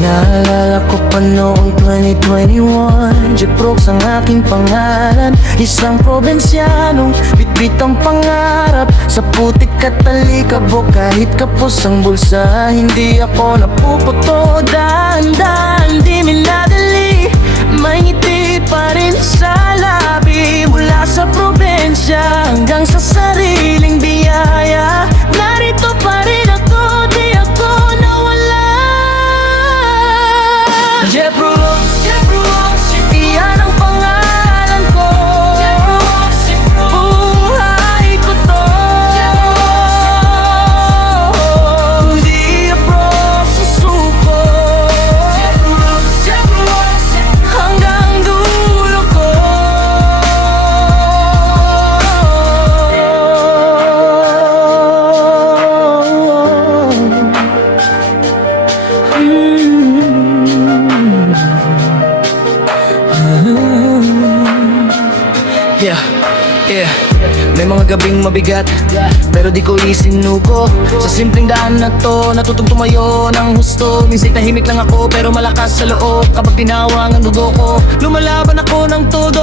Naalala ko pa noong 2021, Jeff Brooks ang aking pangalan. Isang probinsyano, bitbit ang pangarap. Sa putik at talikabok, kahit kapos ang bulsa, hindi ako napuputo. Dahan-dahan, di minadali, may ngiti pa rin sa labi. Mula sa probensya hanggang sa sariling biyaya, narito pa rin ako, di ako nawala. Jeff Brooks, iyan ang pangalan ko. Buhay ko to. Di ako susuko hanggang dulo ko. Yeah, may mga gabing mabigat, pero di ko isinuko. Sa simpleng daan na to, natutong tumayo ng husto. Minsan tahimik lang ako, pero malakas sa loob. Kapag tinawang ang dugo ko, lumalaban ako ng todo.